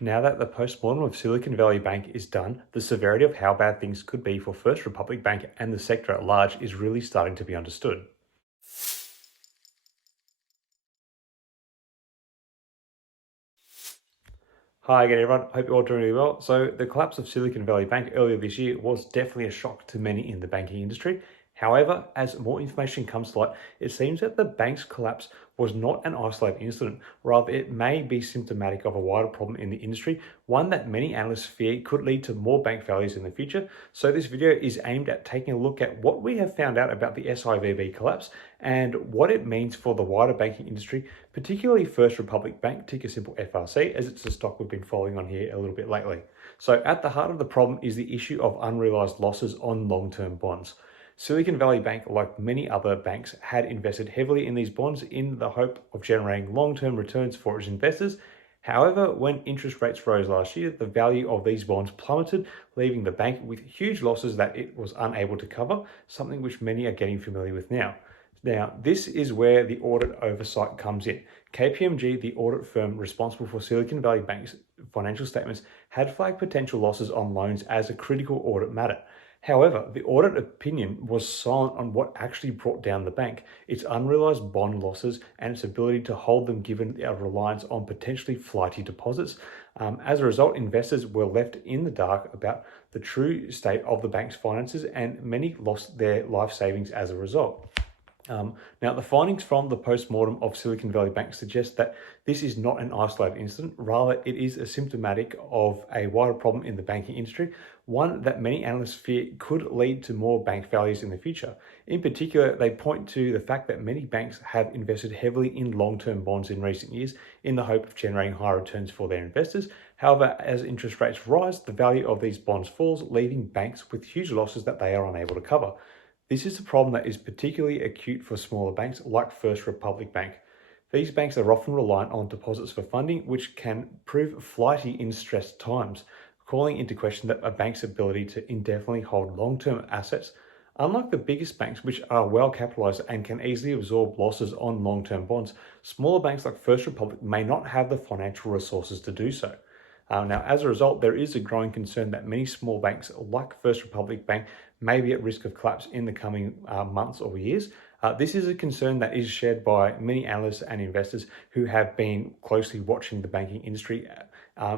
Now that the post-mortem of Silicon Valley Bank is done, the severity of how bad things could be for First Republic Bank and the sector at large is really starting to be understood. Hi again, everyone. Hope you're all doing really well. So, the collapse of Silicon Valley Bank earlier this year was definitely a shock to many in the banking industry. However, as more information comes to light, it seems that the bank's collapse was not an isolated incident. Rather, it may be symptomatic of a wider problem in the industry, one that many analysts fear could lead to more bank failures in the future. So, this video is aimed at taking a look at what we have found out about the SIVB collapse and what it means for the wider banking industry, particularly First Republic Bank, ticker symbol FRC, as it's a stock we've been following on here a little bit lately. So, at the heart of the problem is the issue of unrealized losses on long-term bonds. Silicon Valley Bank, like many other banks, had invested heavily in these bonds in the hope of generating long-term returns for its investors. However, when interest rates rose last year, the value of these bonds plummeted, leaving the bank with huge losses that it was unable to cover, something which many are getting familiar with now. Now, this is where the audit oversight comes in. KPMG, the audit firm responsible for Silicon Valley Bank's financial statements, had flagged potential losses on loans as a critical audit matter. However, the audit opinion was silent on what actually brought down the bank, its unrealized bond losses and its ability to hold them given our reliance on potentially flighty deposits. As a result, investors were left in the dark about the true state of the bank's finances, and many lost their life savings as a result. Now, the findings from the post-mortem of Silicon Valley Bank suggest that this is not an isolated incident. Rather, it is a symptomatic of a wider problem in the banking industry, one that many analysts fear could lead to more bank failures in the future. In particular, they point to the fact that many banks have invested heavily in long-term bonds in recent years in the hope of generating higher returns for their investors. However, as interest rates rise, the value of these bonds falls, leaving banks with huge losses that they are unable to cover. This is a problem that is particularly acute for smaller banks like First Republic Bank. These banks are often reliant on deposits for funding, which can prove flighty in stressed times, calling into question that a bank's ability to indefinitely hold long-term assets. Unlike the biggest banks, which are well capitalized and can easily absorb losses on long-term bonds, smaller banks like First Republic may not have the financial resources to do so. Now, as a result, there is a growing concern that many small banks like First Republic Bank may be at risk of collapse in the coming months or years. This is a concern that is shared by many analysts and investors who have been closely watching the banking industry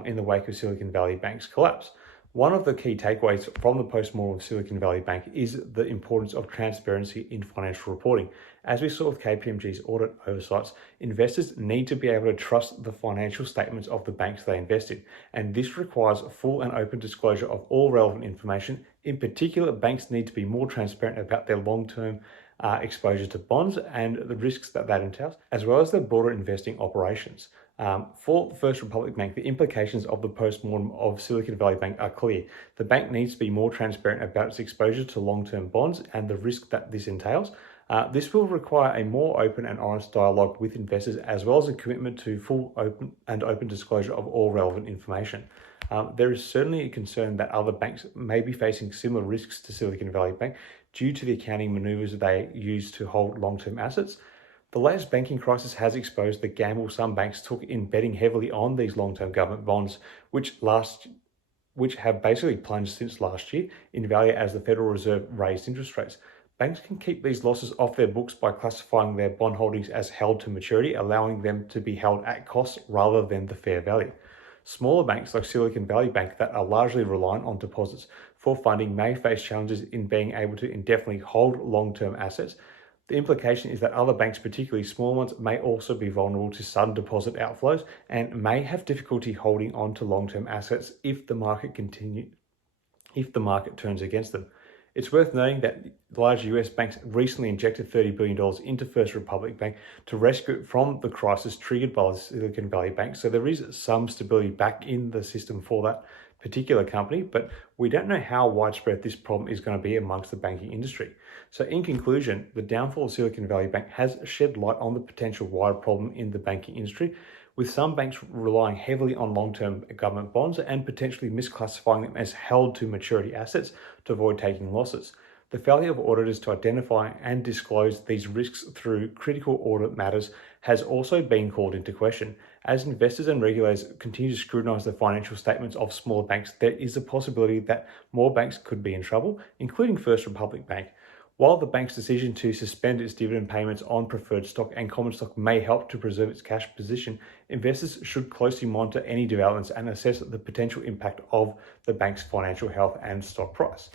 in the wake of Silicon Valley Bank's collapse. One of the key takeaways from the post-mortem of Silicon Valley Bank is the importance of transparency in financial reporting. As we saw with KPMG's audit oversights, investors need to be able to trust the financial statements of the banks they invest in, and this requires full and open disclosure of all relevant information. In particular, banks need to be more transparent about their long-term exposure to bonds and the risks that entails, as well as their broader investing operations. For First Republic Bank, the implications of the post-mortem of Silicon Valley Bank are clear. The bank needs to be more transparent about its exposure to long-term bonds and the risk that this entails. This will require a more open and honest dialogue with investors, as well as a commitment to full open disclosure of all relevant information. There is certainly a concern that other banks may be facing similar risks to Silicon Valley Bank due to the accounting maneuvers they use to hold long-term assets. The latest banking crisis has exposed the gamble some banks took in betting heavily on these long-term government bonds, which have basically plunged since last year in value as the Federal Reserve raised interest rates. Banks can keep these losses off their books by classifying their bond holdings as held to maturity, allowing them to be held at cost rather than the fair value. Smaller banks like Silicon Valley Bank that are largely reliant on deposits for funding may face challenges in being able to indefinitely hold long-term assets. The implication is that other banks, particularly small ones, may also be vulnerable to sudden deposit outflows and may have difficulty holding on to long-term assets if the market turns against them. It's worth noting that large US banks recently injected $30 billion into First Republic Bank to rescue it from the crisis triggered by the Silicon Valley Bank. So there is some stability back in the system for that particular company, but we don't know how widespread this problem is going to be amongst the banking industry. So in conclusion, the downfall of Silicon Valley Bank has shed light on the potential wider problem in the banking industry, with some banks relying heavily on long-term government bonds and potentially misclassifying them as held to maturity assets to avoid taking losses. The failure of auditors to identify and disclose these risks through critical audit matters has also been called into question, As investors and regulators continue to scrutinise the financial statements of smaller banks, there is a possibility that more banks could be in trouble, including First Republic Bank. While the bank's decision to suspend its dividend payments on preferred stock and common stock may help to preserve its cash position, investors should closely monitor any developments and assess the potential impact of the bank's financial health and stock price.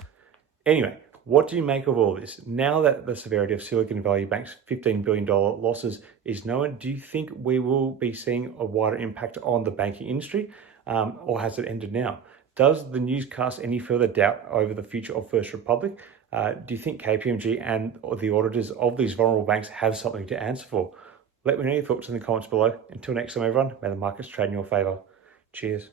Anyway, what do you make of all this? Now that the severity of Silicon Valley Bank's $15 billion losses is known, do you think we will be seeing a wider impact on the banking industry, or has it ended now? Does the news cast any further doubt over the future of First Republic? Do you think KPMG and the auditors of these vulnerable banks have something to answer for? Let me know your thoughts in the comments below. Until next time, everyone, may the markets trade in your favour. Cheers.